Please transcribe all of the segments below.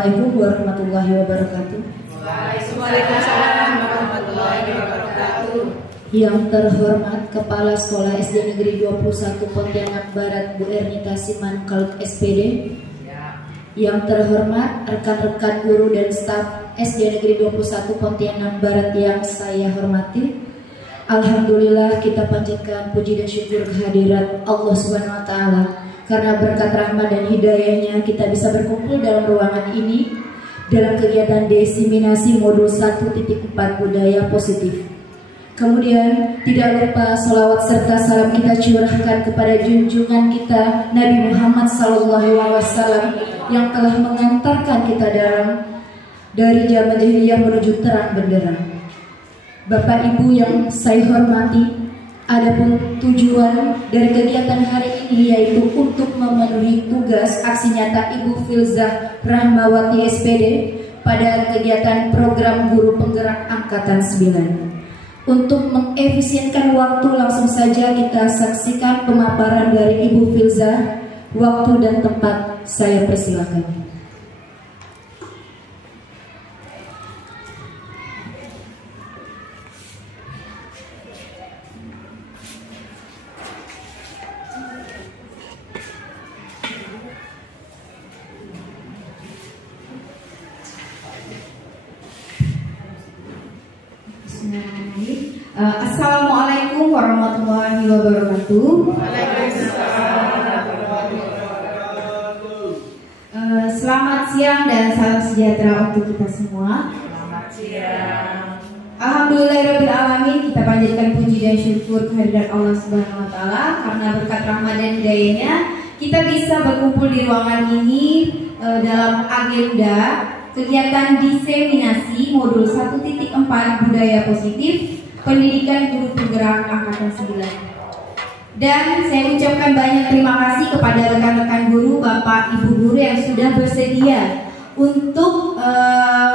Assalamualaikum warahmatullahi wabarakatuh. Waalaikumsalam warahmatullahi wabarakatuh. Yang terhormat Kepala Sekolah SD Negeri 21 Pontianak Barat Bu Ernita Simankalut SPD. Yang terhormat rekan-rekan guru dan staf SD Negeri 21 Pontianak Barat yang saya hormati. Alhamdulillah kita panjatkan puji dan syukur kehadirat Allah Subhanahu wa taala. Karena berkat rahmat dan hidayahnya kita bisa berkumpul dalam ruangan ini dalam kegiatan diseminasi modul 1.4 budaya positif. Kemudian tidak lupa sholawat serta salam kita curahkan kepada junjungan kita Nabi Muhammad SAW yang telah mengantarkan kita dari zaman jahiliyah menuju terang benderang. Bapak Ibu yang saya hormati, adapun tujuan dari kegiatan hari ini yaitu untuk memenuhi tugas aksi nyata Ibu Filzah Rahmawati SPD pada kegiatan program guru penggerak angkatan 9. Untuk mengefisienkan waktu, langsung saja kita saksikan pemaparan dari Ibu Filzah. Waktu dan tempat saya persilakan. Assalamualaikum warahmatullahi wabarakatuh. Selamat siang dan salam sejahtera untuk kita semua. Selamat siang. Alhamdulillahirabbil alamin, kita panjatkan puji dan syukur kehadirat Allah Subhanahu wa taala karena berkat rahmat dan hidayahnya kita bisa berkumpul di ruangan ini dalam agenda kegiatan diseminasi modul 1.4 budaya positif pendidikan guru penggerak angkatan 9. Dan saya ucapkan banyak terima kasih kepada rekan-rekan guru, Bapak Ibu guru yang sudah bersedia untuk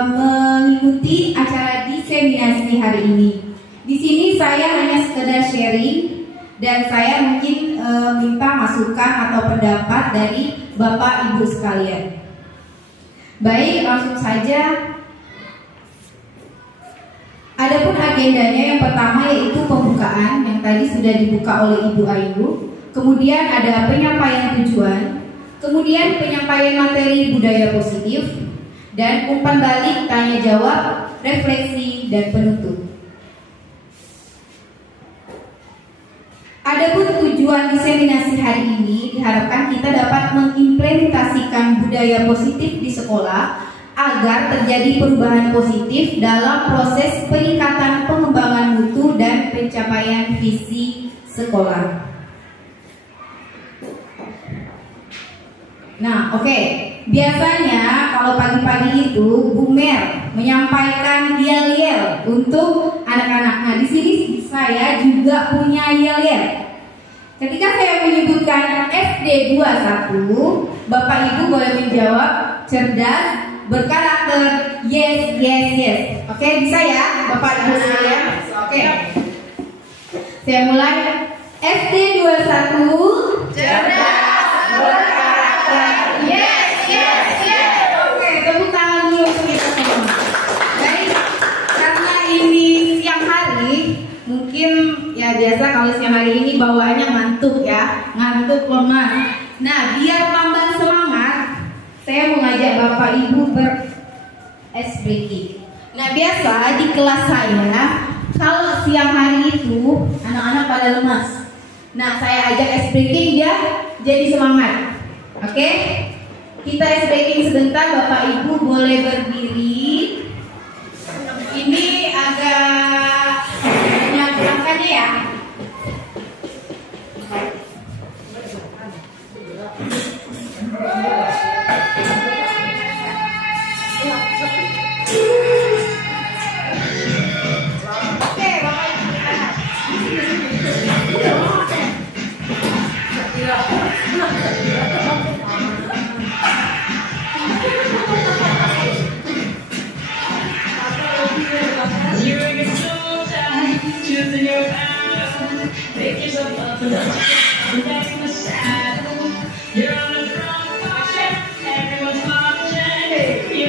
mengikuti acara diseminasi hari ini. Di sini saya hanya sekedar sharing dan saya mungkin minta masukan atau pendapat dari Bapak Ibu sekalian. Baik, langsung saja. Adapun agendanya yang pertama yaitu pembukaan yang tadi sudah dibuka oleh Ibu Ayu. Kemudian ada penyampaian tujuan, kemudian penyampaian materi budaya positif, dan umpan balik, tanya jawab, refleksi, dan penutup. Adapun tujuan diseminasi hari ini diharapkan kita dapat mengimplementasikan budaya positif di sekolah agar terjadi perubahan positif dalam proses peningkatan pengembangan mutu dan pencapaian visi sekolah. Nah, oke. Biasanya kalau pagi-pagi itu Bu Mer menyampaikan yel-yel untuk anak-anak. Nah, di sini saya juga punya yel-yel. Ketika saya menyebutkan SD 21, Bapak Ibu boleh menjawab cerdas, berkarakter, yes, yes, yes. Oke, bisa ya Bapak Ibu sekalian? Oke. Saya mulai. SD 21 cerdas, berkarakter, yes, yes, yes. Oke, tepuk tangan dulu untuk kita semua. Baik, karena ini siang hari, mungkin ya biasa kalau siang hari ini bawaannya ngantuk ya, ngantuk lemas. Nah, biar tambah semangat, saya mau ngajak Bapak Ibu ber-ice breaking. Nah, biasa di kelas saya kalau siang hari itu anak-anak pada lemas. Nah, saya ajak ice breaking dia jadi semangat. Oke? Kita ice breaking sebentar, Bapak Ibu boleh berdiri. Ini agak banyak gerakannya ya. You're on the front porch, everyone's watching.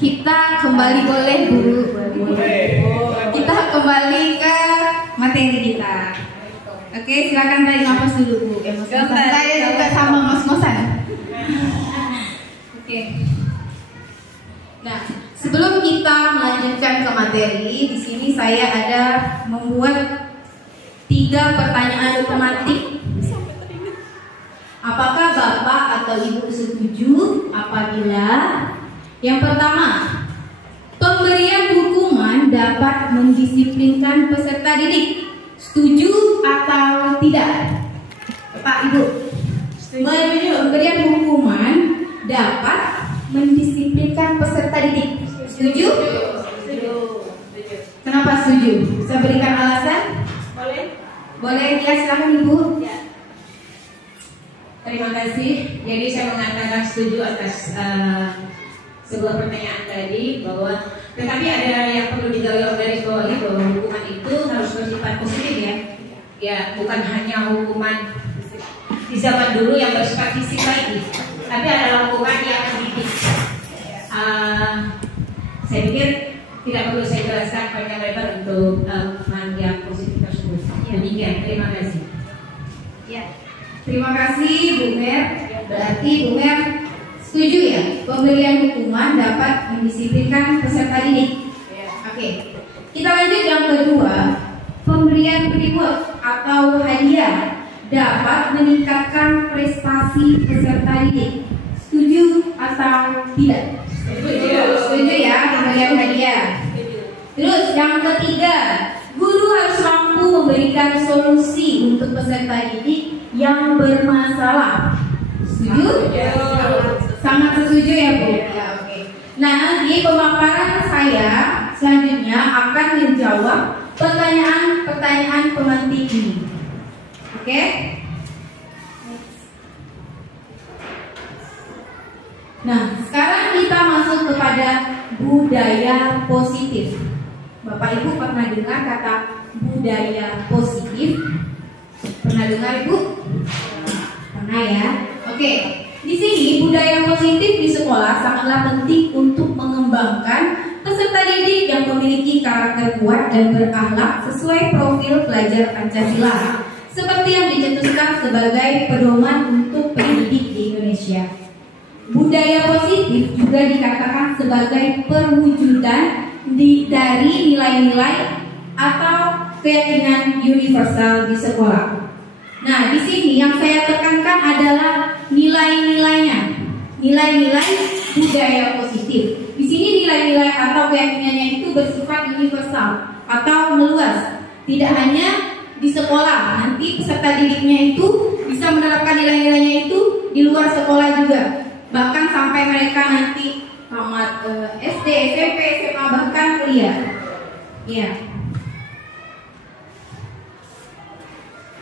Kita kembali boleh Bu. Kita kembali ke materi kita. Oke, silakan tarik nafas dulu Bu. Saya juga sama ngos-ngosan. Oke. Nah, sebelum kita melanjutkan ke materi, di sini saya ada membuat 3 pertanyaan otomatik. Apakah Bapak atau Ibu setuju apabila yang pertama, pemberian hukuman dapat mendisiplinkan peserta didik? Setuju atau tidak? Pak Ibu, pemberian hukuman dapat mendisiplinkan peserta didik? Setuju? Setuju. Kenapa setuju? Saya berikan alasan? Boleh ya, silakan Ibu. Ya. Terima kasih. Jadi saya mengatakan setuju atas sebuah pertanyaan tadi, bahwa tetapi ada yang perlu digarisbawahi bahwa hukuman itu harus bersifat positif ya. Ya, bukan hanya hukuman di zaman dulu yang bersifat fisik lagi, tapi adalah hukuman yang mendidik. Saya pikir tidak perlu saya jelaskan panjang lebar untuk hukuman yang positif tersebut. Demikian, terima kasih. Ya. Terima kasih Bu Mer. Berarti Bu Mer setuju ya, pemberian hukuman dapat mendisiplinkan peserta didik. Oke. Kita lanjut yang kedua, pemberian reward atau hadiah dapat meningkatkan prestasi peserta didik. Setuju atau tidak? Setuju ya, pemberian hadiah. Terus yang ketiga, guru harus mampu memberikan solusi untuk peserta didik yang bermasalah. Setuju? Sangat setuju ya Bu. Ya, oke. Nah, di pemaparan saya selanjutnya akan menjawab pertanyaan-pertanyaan pemantik ini. Oke? Nah, sekarang kita masuk kepada budaya positif. Bapak Ibu pernah dengar kata budaya positif? Pernah dengar Ibu? Pernah ya? Oke. Di sini budaya positif di sekolah sangatlah penting untuk mengembangkan peserta didik yang memiliki karakter kuat dan berakhlak sesuai profil pelajar Pancasila, seperti yang dicetuskan sebagai pedoman untuk pendidik di Indonesia. budaya positif juga dikatakan sebagai perwujudan dari nilai-nilai atau keyakinan universal di sekolah. Nah, di sini yang saya tekankan adalah nilai-nilainya, nilai-nilai budaya positif. Di sini nilai-nilai atau keyakinannya itu bersifat universal atau meluas, tidak hanya di sekolah. Nanti peserta didiknya itu bisa menerapkan nilai-nilainya itu di luar sekolah juga, bahkan sampai mereka nanti tamat SD, SMP, SMA, bahkan kuliah. Ya.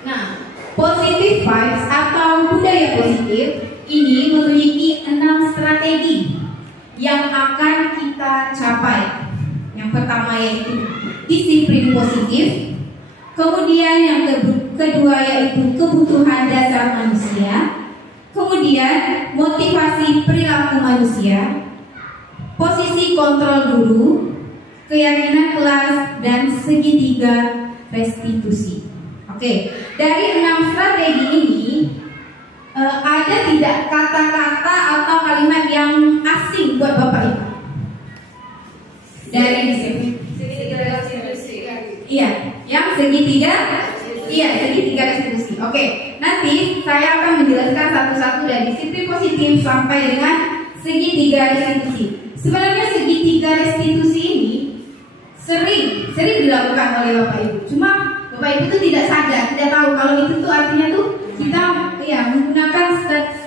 Nah, positive vibes atau budaya positif ini memiliki 6 strategi yang akan kita capai. Yang pertama yaitu disiplin positif. Kemudian yang kedua yaitu kebutuhan dasar manusia. Kemudian motivasi perilaku manusia, posisi kontrol guru, keyakinan kelas, dan segitiga restitusi. Oke, dari 6 strategi ini ada tidak kata-kata atau kalimat yang asing buat Bapak Ibu? Dari segitiga restitusi. Iya, yang segitiga. Iya, segitiga restitusi. Oke, nanti saya akan menjelaskan satu-satu dari disiplin positif sampai dengan segitiga restitusi. Sebenarnya segitiga restitusi ini sering dilakukan oleh Bapak Ibu. Cuma Bapak Ibu itu tidak sadar, tidak tahu kalau itu tuh artinya tuh kita ya menggunakan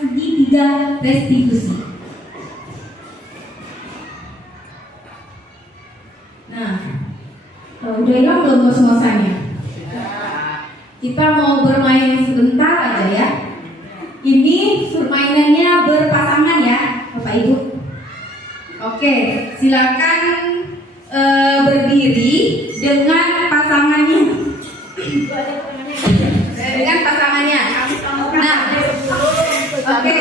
segitiga restitusi. Nah, udah hilang belum ngos-ngosannya? Kita mau bermain sebentar aja ya. Ini permainannya berpasangan ya, Bapak Ibu. Oke, silakan berdiri dengan pasangannya. Dengan pasangannya. Nah, oke.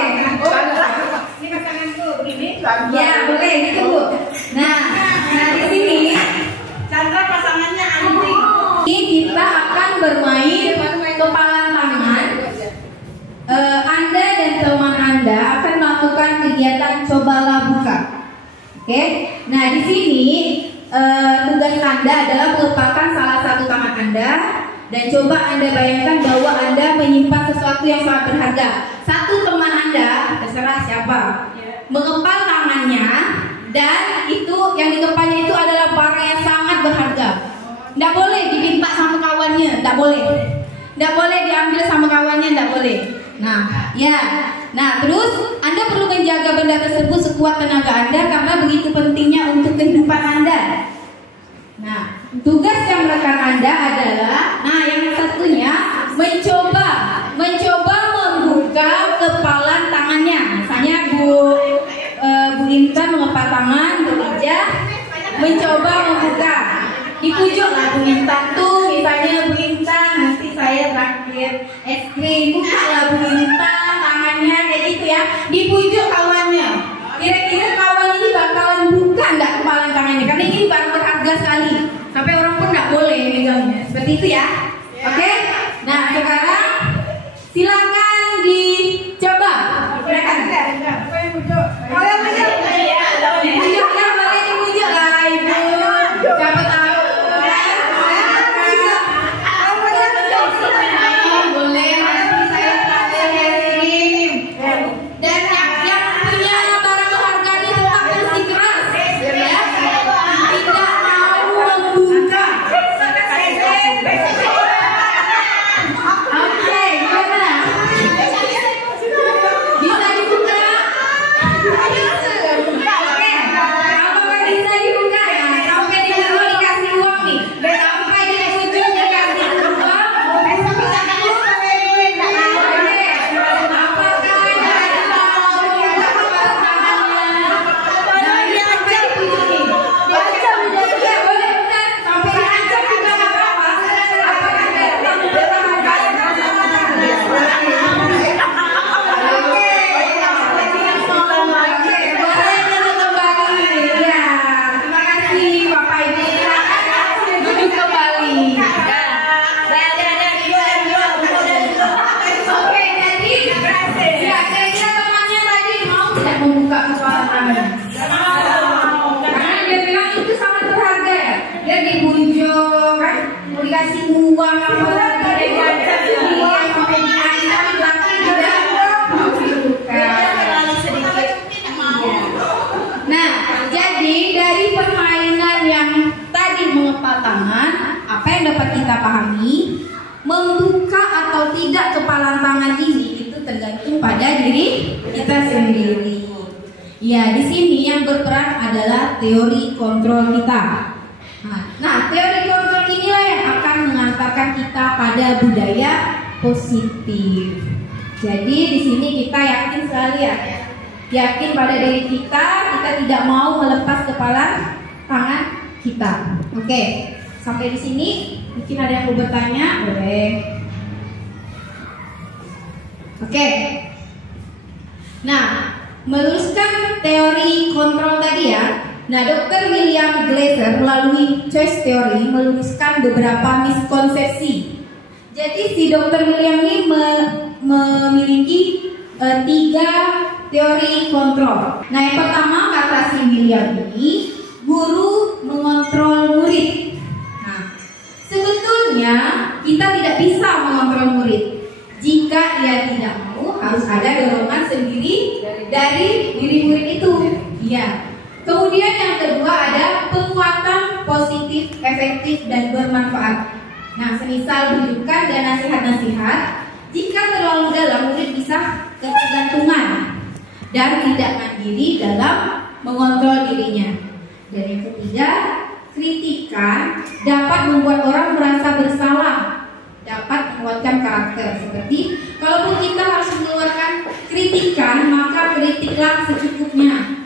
Ini pasanganku begini. Ya, boleh gitu Bu. Nah di sini Chandra pasangannya Andri. ini kita akan bermain kepalan tangan. Anda dan teman Anda akan melakukan kegiatan cobalah buka. Oke. Nah di sini tugas Anda adalah melepaskan salah satu tangan Anda dan coba Anda bayangkan bahwa Anda menyimpan sesuatu yang sangat berharga. Satu teman Anda, terserah siapa, mengepal tangannya dan itu yang dikepalnya itu adalah barang yang sangat berharga. Tidak boleh diminta sama kawannya, tidak boleh. Tidak boleh diambil sama kawannya, tidak boleh. Nah, ya. Nah, terus Anda perlu menjaga benda tersebut sekuat tenaga Anda karena begitu pentingnya untuk kehidupan Anda. Nah, tugas yang melekat Anda adalah, nah yang satunya mencoba membuka kepalan tangannya. Misalnya Bu Intan mengepal tangan, Bu Ija mencoba membuka. Dipujuk lah Bu Intan tuh, misalnya Bu Intan, nanti saya traktir es krim, buka lah Bu Intan tangannya kayak gitu ya. Dipujuk kawannya. Kira-kira kawan ini bakalan buka nggak kepalan tangannya? Karena ini barang berharga sekali. Sampai orang pun nggak boleh megangnya. Seperti itu ya. Oke? Nah sekarang silakan dicoba. Silakan. Oh yang pujuk. Dipujuk ya, boleh dipujuk lah Ibu. Siapa tahu? Boleh nanti saya traktir es krim. Dan yang dari permainan yang tadi mengepal tangan, apa yang dapat kita pahami? Membuka atau tidak kepalan tangan ini itu tergantung pada diri kita sendiri. Ya, di sini yang berperan adalah teori kontrol kita. Nah, teori kontrol inilah yang akan mengantarkan kita pada budaya positif. Jadi di sini kita yakin sekali ya, yakin pada diri kita tidak mau melepas kepala tangan kita. Oke, sampai di sini mungkin ada yang mau bertanya, boleh. Oke. Nah, meluruskan teori kontrol tadi ya. Nah, Dr. William Glasser melalui choice theory meluruskan beberapa miskonsepsi. Jadi si Dr. William ini memiliki 3 teori kontrol. Nah, yang pertama kata si William ini, guru mengontrol murid. Nah, sebetulnya kita tidak bisa mengontrol murid. Jika dia tidak mau, harus ada dorongan sendiri dari diri murid itu. Iya. Kemudian yang kedua ada penguatan positif, efektif dan bermanfaat. Nah, semisal rujukan dan nasihat-nasihat, jika terlalu dalam murid bisa ketergantungan dan tidak mandiri dalam mengontrol dirinya. Dan yang ketiga, kritikan dapat membuat orang merasa bersalah, dapat menguatkan karakter. Seperti kalaupun kita harus mengeluarkan kritikan, maka kritiklah secukupnya.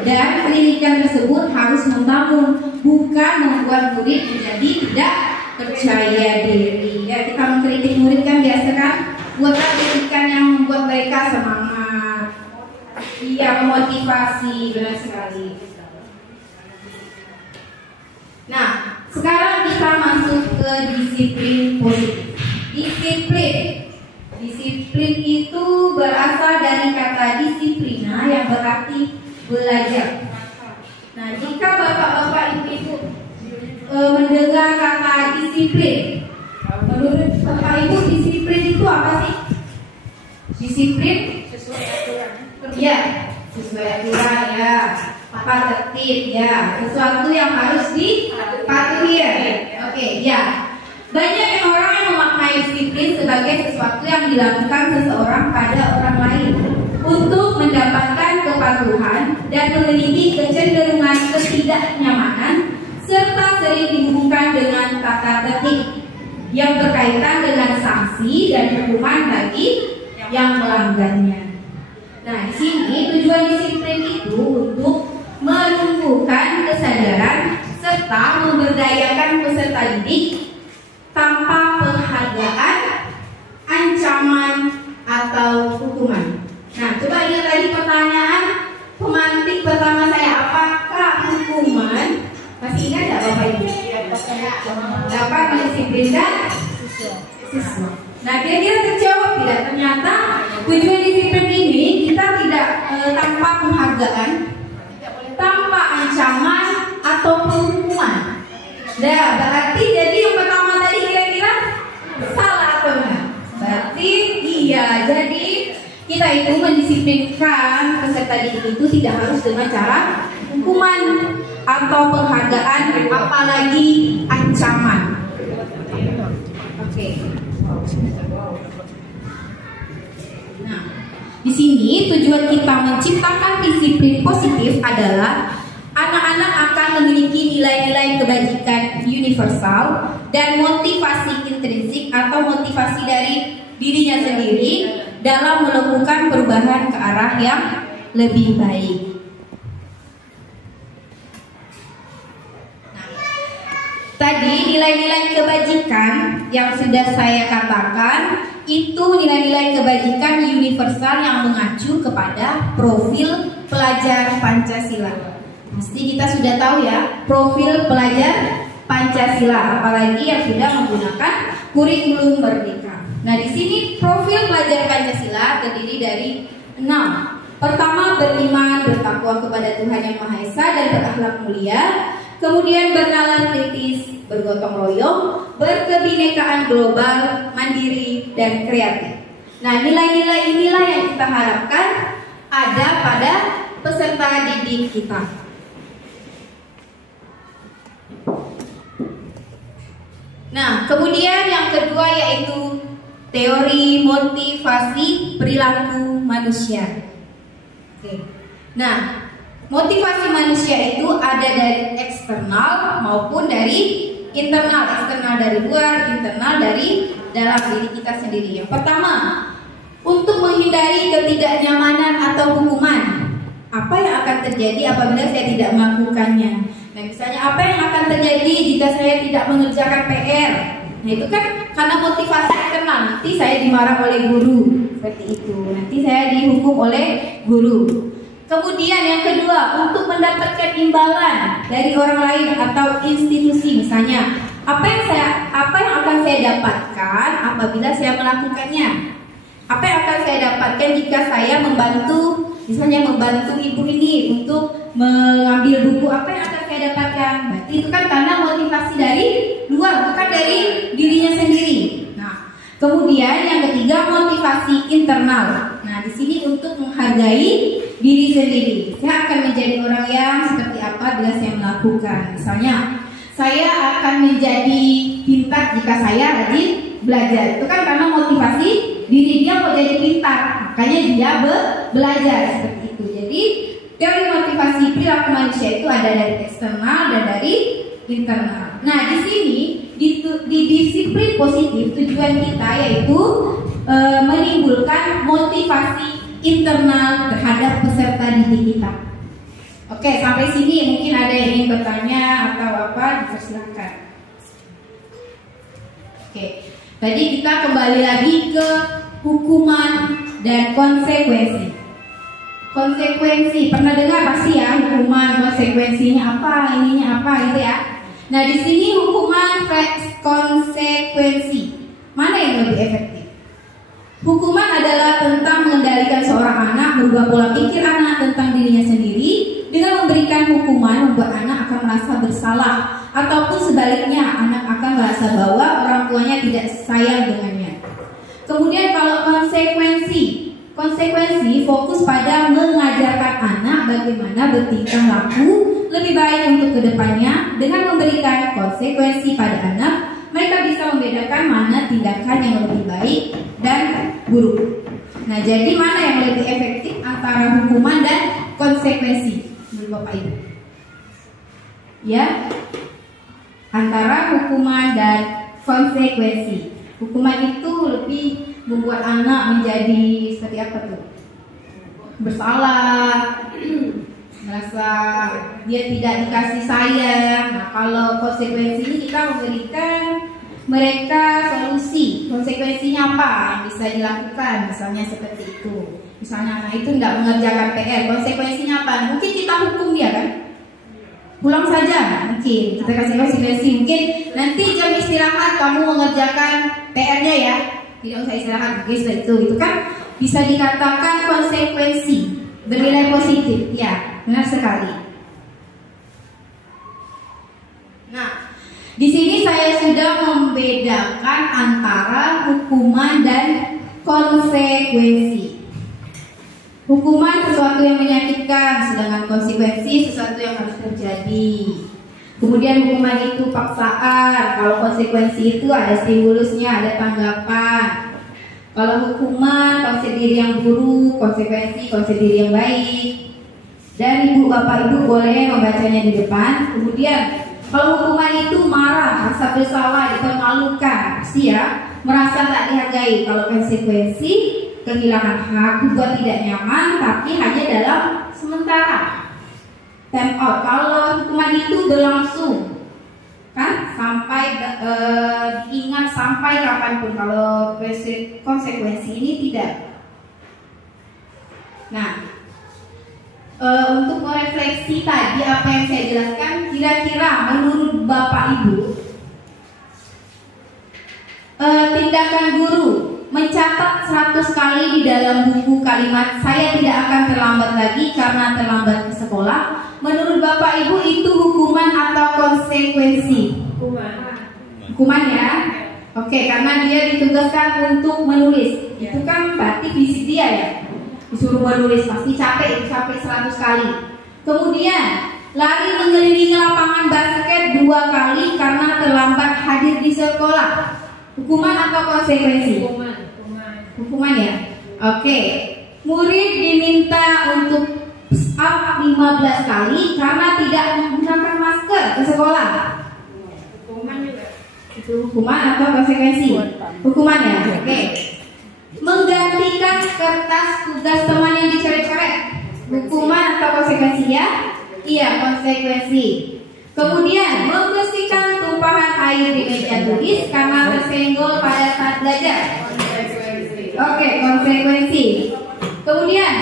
Dan kritikan tersebut harus membangun, bukan membuat murid menjadi tidak percaya diri. Ya, kita mengkritik murid kan biasa kan, buatlah kritikan yang membuat mereka semangat. Iya, memotivasi, benar sekali. Nah, sekarang kita masuk ke disiplin positif. Disiplin itu berasal dari kata disiplina yang berarti belajar. Nah, jika bapak-bapak ibu mendengar kata disiplin, menurut bapak ibu disiplin itu apa sih? Disiplin sesuai aturan. Ya, sesuai aturan ya. Apa tertib ya, sesuatu yang harus dipatuhi ya. Oke, ya. Banyak orang yang memaknai disiplin sebagai sesuatu yang dilakukan seseorang pada orang lain untuk mendapatkan kepatuhan dan memiliki kecenderungan ketidaknyamanan, serta sering dihubungkan dengan tata tertib yang berkaitan dengan sanksi dan hukuman bagi yang melanggarnya. Nah, di sini tujuan disiplin itu untuk menumbuhkan kesadaran serta memberdayakan peserta didik tanpa penghargaan, ancaman atau hukuman. Nah, coba ingat tadi pertanyaan pemantik pertama saya, apakah hukuman, masih ingat tidak Bapak Ibu? Dapat mendisiplinkan siswa. Nah, kira-kira terjawab tidak? Ternyata tujuan disiplin ini kita tidak tanpa penghargaan, tanpa ancaman atau hukuman. Nah, berarti jadi yang pertama tadi kira-kira salah atau enggak? Berarti iya, jadi kita itu mendisiplinkan peserta didik itu tidak harus dengan cara hukuman atau penghargaan, apalagi ancaman. Oke. Nah, di sini tujuan kita menciptakan disiplin positif adalah anak-anak akan memiliki nilai-nilai kebajikan universal dan motivasi intrinsik atau motivasi dari dirinya sendiri dalam melakukan perubahan ke arah yang lebih baik. Nah, tadi nilai-nilai kebajikan yang sudah saya katakan itu nilai-nilai kebajikan universal yang mengacu kepada profil pelajar Pancasila. Pasti kita sudah tahu ya profil pelajar Pancasila, apalagi yang sudah menggunakan kurikulum Merdeka. Nah, di sini profil pelajar Pancasila terdiri dari 6. Pertama, beriman, bertakwa kepada Tuhan Yang Maha Esa dan berakhlak mulia. Kemudian bernalar kritis, bergotong royong, berkebinekaan global, mandiri dan kreatif. Nah, nilai-nilai inilah yang kita harapkan ada pada peserta didik kita. Nah, kemudian yang kedua yaitu teori motivasi perilaku manusia. Oke. Nah, motivasi manusia itu ada dari eksternal maupun dari internal. Eksternal dari luar, internal dari dalam diri kita sendiri. Yang pertama, untuk menghindari ketidaknyamanan atau hukuman. Apa yang akan terjadi apabila saya tidak melakukannya? Nah, misalnya apa yang akan terjadi jika saya tidak mengerjakan PR? Nah, itu kan karena motivasi eksternal. Nanti saya dimarah oleh guru, seperti itu. Nanti saya dihukum oleh guru. Kemudian yang kedua, untuk mendapatkan imbalan dari orang lain atau institusi, misalnya apa yang akan saya dapatkan apabila saya melakukannya? Apa yang akan saya dapatkan jika saya membantu, misalnya membantu ibu ini untuk mengambil buku? Apa yang akan saya dapatkan? Berarti itu kan karena motivasi dari luar, bukan dari dirinya sendiri. Nah, kemudian yang ketiga, motivasi internal. Nah, di sini untuk menghargai diri sendiri. Saya akan menjadi orang yang seperti apa bila saya melakukan. Misalnya, saya akan menjadi pintar jika saya rajin belajar. Itu kan karena motivasi diri dia mau jadi pintar, makanya dia belajar seperti itu. Jadi teori motivasi perilaku manusia itu ada dari eksternal dan dari internal. Nah, di sini di disiplin positif tujuan kita yaitu menimbulkan motivasi internal terhadap peserta didik kita. Oke, sampai sini mungkin ada yang ingin bertanya atau apa, dipersilakan. Oke, tadi kita kembali lagi ke hukuman dan konsekuensi. Konsekuensi, pernah dengar pasti ya, hukuman, konsekuensinya apa, ininya apa gitu ya. Nah, di sini hukuman konsekuensi, mana yang lebih efektif? Hukuman adalah tentang mengendalikan seorang anak, merubah pola pikir anak tentang dirinya sendiri. Dengan memberikan hukuman, membuat anak akan merasa bersalah, ataupun sebaliknya, anak akan merasa bahwa orang tuanya tidak sayang dengannya. Kemudian kalau konsekuensi fokus pada mengajarkan anak bagaimana bertingkah laku lebih baik untuk kedepannya. Dengan memberikan konsekuensi pada anak, mereka bisa membedakan mana tindakan yang lebih baik dan buruk. Nah, jadi mana yang lebih efektif antara hukuman dan konsekuensi menurut Bapak Ibu? Ya, antara hukuman dan konsekuensi. Hukuman itu lebih membuat anak menjadi seperti apa tuh? Bersalah, merasa dia tidak dikasih sayang. Nah, kalau konsekuensi ini kita memberikan mereka solusi. Konsekuensinya apa yang bisa dilakukan? Misalnya seperti itu. Misalnya anak itu tidak mengerjakan PR, konsekuensinya apa? Mungkin kita hukum dia kan? Pulang saja, mungkin kita kasih konsekuensi. Mungkin nanti jam istirahat kamu mengerjakan PR-nya ya, tidak usah istirahat, mungkin seperti itu. Itu kan bisa dikatakan konsekuensi bernilai positif, ya, benar sekali. Nah, di sini saya sudah membedakan antara hukuman dan konsekuensi. Hukuman sesuatu yang menyakitkan, sedangkan konsekuensi sesuatu yang harus terjadi. Kemudian hukuman itu paksaan, kalau konsekuensi itu ada stimulusnya, ada tanggapan. Kalau hukuman konsep diri yang buruk, konsekuensi konsep diri yang baik. Dan ibu bapak ibu boleh membacanya di depan. Kemudian kalau hukuman itu marah, rasa bersalah, dipermalukan, pasti ya, merasa tak dihargai. Kalau konsekuensi kehilangan hak, juga tidak nyaman, tapi hanya dalam sementara. Time out. Kalau hukuman itu berlangsung, kan sampai diingat sampai kapanpun. Kalau konsekuensi ini tidak. Nah, untuk merefleksi tadi apa yang saya jelaskan, kira-kira menurut Bapak Ibu, tindakan guru mencatat 100 kali di dalam buku kalimat "saya tidak akan terlambat lagi karena terlambat ke sekolah", menurut Bapak Ibu itu hukuman atau konsekuensi? Hukuman ya. Oke, karena dia ditugaskan untuk menulis. Itu kan berarti fisik dia ya, disuruh menulis, pasti capek 100 kali. Kemudian lari mengelilingi lapangan basket 2 kali karena terlambat hadir di sekolah. Hukuman atau konsekuensi? Hukuman ya. Oke. Murid diminta untuk push up 15 kali karena tidak menggunakan masker ke sekolah. Hukuman juga. Itu hukuman atau konsekuensi? Hukuman ya. Oke. Menggantikan kertas tugas teman yang dicoret-coret. Hukuman atau konsekuensi ya? Iya, konsekuensi. Kemudian membersihkan tumpahan air di meja tulis karena tersenggol pada saat belajar. Oke, konsekuensi. Kemudian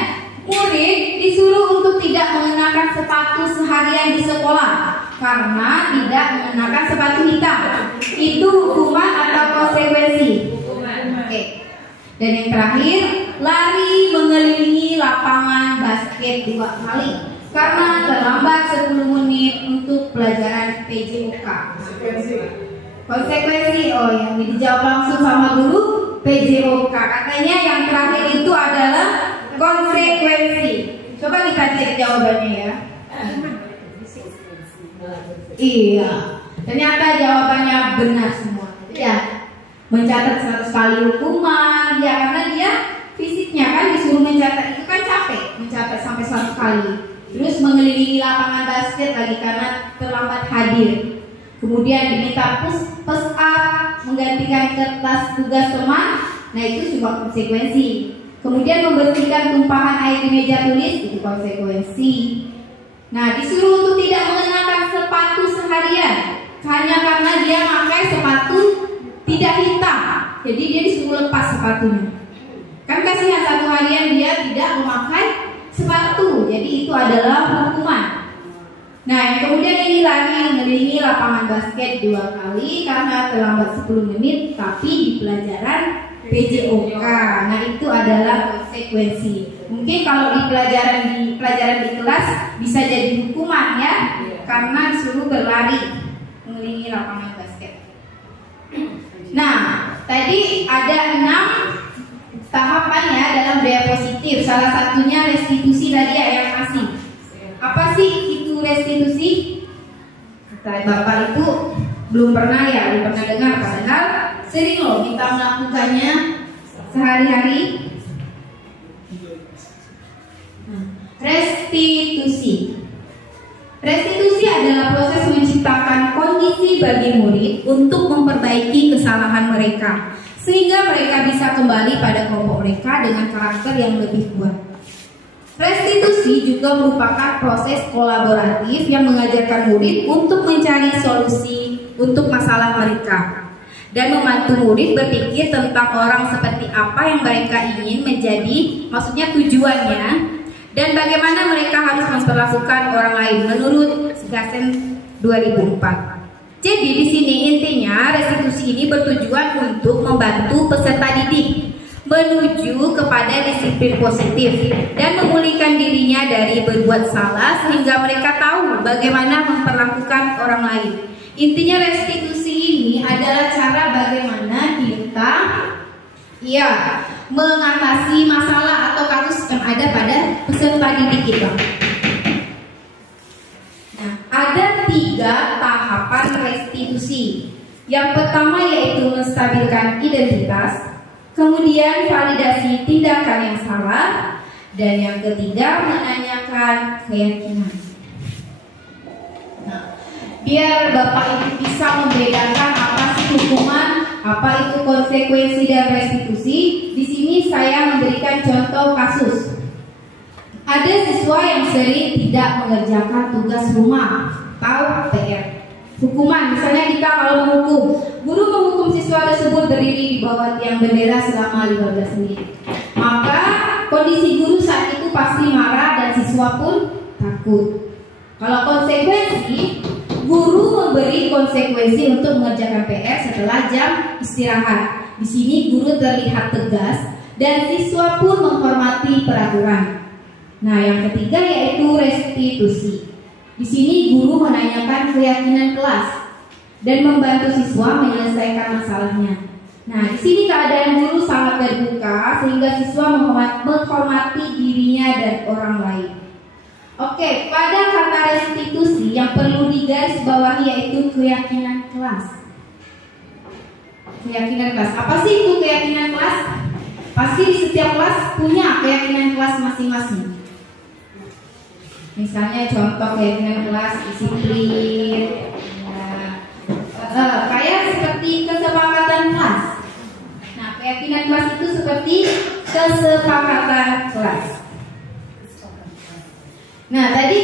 murid disuruh untuk tidak mengenakan sepatu seharian di sekolah karena tidak mengenakan sepatu hitam. Itu hukuman atau konsekuensi? Oke. Dan yang terakhir, lari mengelilingi lapangan basket 2 kali karena terlambat 10 menit untuk pelajaran PJOK. Konsekuensi. Oh, yang dijawab langsung sama guru PJOK. Katanya yang terakhir itu adalah konsekuensi. Coba kita cek jawabannya ya. Iya, ternyata jawabannya benar semua. Ya, mencatat 100 kali hukuman. Ya, karena dia fisiknya kan disuruh mencatat itu kan capek, mencatat sampai 100 kali. Terus mengelilingi lapangan basket lagi karena terlambat hadir. Kemudian diminta push up, menggantikan kertas tugas teman. Nah, itu sebuah konsekuensi. Kemudian membersihkan tumpahan air di meja tulis, itu konsekuensi. Nah, disuruh untuk tidak mengenakan sepatu seharian hanya karena dia pakai sepatu tidak hitam. Jadi dia disuruh lepas sepatunya. Kan kasihan satu harian dia tidak memakai sepatu. Jadi itu adalah hukuman. Nah, yang kemudian ini lari mengelilingi lapangan basket 2 kali karena terlambat 10 menit tapi di pelajaran PJOK. Nah, itu adalah konsekuensi. Mungkin kalau di pelajaran di kelas bisa jadi hukuman ya, karena disuruh berlari mengelilingi lapangan basket. Nah, tadi ada 6 tahapan ya dalam budaya positif. Salah satunya restitusi tadi ya yang kasih. Apa sih itu restitusi? Kata Bapak itu belum pernah dengar, padahal sering loh kita melakukannya sehari-hari. Restitusi. Restitusi adalah proses menciptakan kondisi bagi murid untuk memperbaiki kesalahan mereka sehingga mereka bisa kembali pada kelompok mereka dengan karakter yang lebih kuat. Restitusi juga merupakan proses kolaboratif yang mengajarkan murid untuk mencari solusi untuk masalah mereka dan membantu murid berpikir tentang orang seperti apa yang mereka ingin menjadi, maksudnya tujuannya, dan bagaimana mereka harus memperlakukan orang lain menurut Gassen 2004. Jadi di sini intinya restitusi ini bertujuan untuk membantu peserta didik menuju kepada disiplin positif dan memulihkan dirinya dari berbuat salah sehingga mereka tahu bagaimana memperlakukan orang lain. Intinya restitusi ini adalah cara bagaimana kita mengatasi masalah atau kasus yang ada pada peserta didik kita. Nah, ada 3 tahapan restitusi. Yang pertama yaitu menstabilkan identitas, kemudian validasi tindakan yang salah, dan yang ketiga menanyakan keyakinan. Nah, biar Bapak Ibu bisa membedakan apa sih hukuman, apa itu konsekuensi dan restitusi, di sini saya memberikan contoh kasus. Ada siswa yang sering tidak mengerjakan tugas rumah atau PR. Hukuman, misalnya kita kalau menghukum, guru menghukum siswa tersebut berdiri di bawah tiang bendera selama 15 menit. Maka kondisi guru saat itu pasti marah dan siswa pun takut. Kalau konsekuensi, guru memberi konsekuensi untuk mengerjakan PR setelah jam istirahat. Di sini guru terlihat tegas dan siswa pun menghormati peraturan. Nah, yang ketiga yaitu restitusi. Di sini guru menanyakan keyakinan kelas dan membantu siswa menyelesaikan masalahnya. Nah, di sini keadaan guru sangat terbuka sehingga siswa menghormati dirinya dan orang lain. Oke, pada kata restitusi keyakinan kelas. Keyakinan kelas. Apa sih itu keyakinan kelas? Pasti di setiap kelas punya keyakinan kelas masing-masing. Misalnya contoh keyakinan kelas disiplin, kayak seperti kesepakatan kelas. Nah, keyakinan kelas itu seperti kesepakatan kelas. Nah, tadi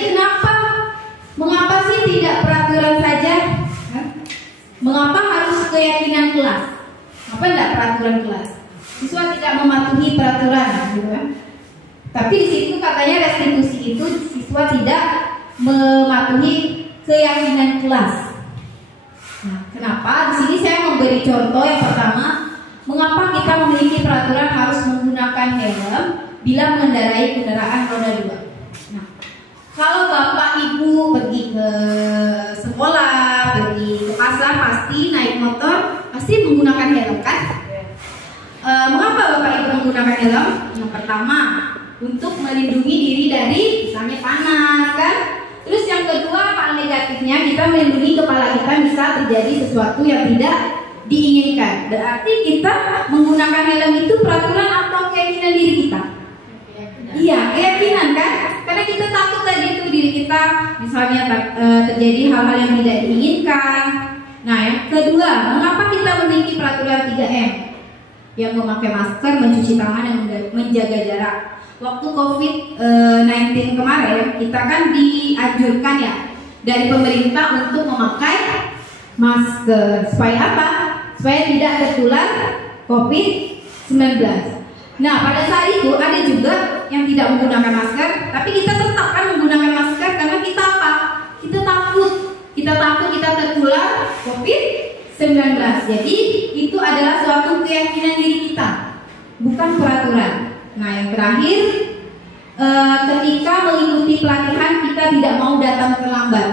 mengapa sih tidak peraturan saja? Mengapa harus keyakinan kelas? Apa tidak peraturan kelas? Siswa tidak mematuhi peraturan, gitu kan? Tapi di situ katanya restitusi itu siswa tidak mematuhi keyakinan kelas. Nah, kenapa? Di sini saya memberi contoh yang pertama, mengapa kita memiliki peraturan harus menggunakan helm bila mengendarai kendaraan roda 2. Nah, kalau bapak ibu pergi ke sekolah, pergi ke pasar, pasti naik motor, pasti menggunakan helm kan? Mengapa bapak ibu menggunakan helm? Yang pertama, untuk melindungi diri dari misalnya panas kan? Terus yang kedua, hal negatifnya kita melindungi kepala kita bisa terjadi sesuatu yang tidak diinginkan. Berarti kita menggunakan helm itu peraturan atau keyakinan diri kita? Iya, keyakinan kan? Karena kita takut tadi itu diri kita misalnya terjadi hal-hal yang tidak diinginkan. Nah, yang kedua, mengapa kita memiliki peraturan 3M? Yang memakai masker, mencuci tangan, dan menjaga jarak. Waktu COVID-19 kemarin, kita kan dianjurkan ya dari pemerintah untuk memakai masker. Supaya apa? Supaya tidak tertular COVID-19. Nah, pada saat itu ada juga yang tidak menggunakan masker, tapi kita tetap kan menggunakan masker karena kita apa? Kita takut kita tertular COVID-19. Jadi itu adalah suatu keyakinan diri kita, bukan peraturan. Nah, yang terakhir, ketika mengikuti pelatihan kita tidak mau datang terlambat,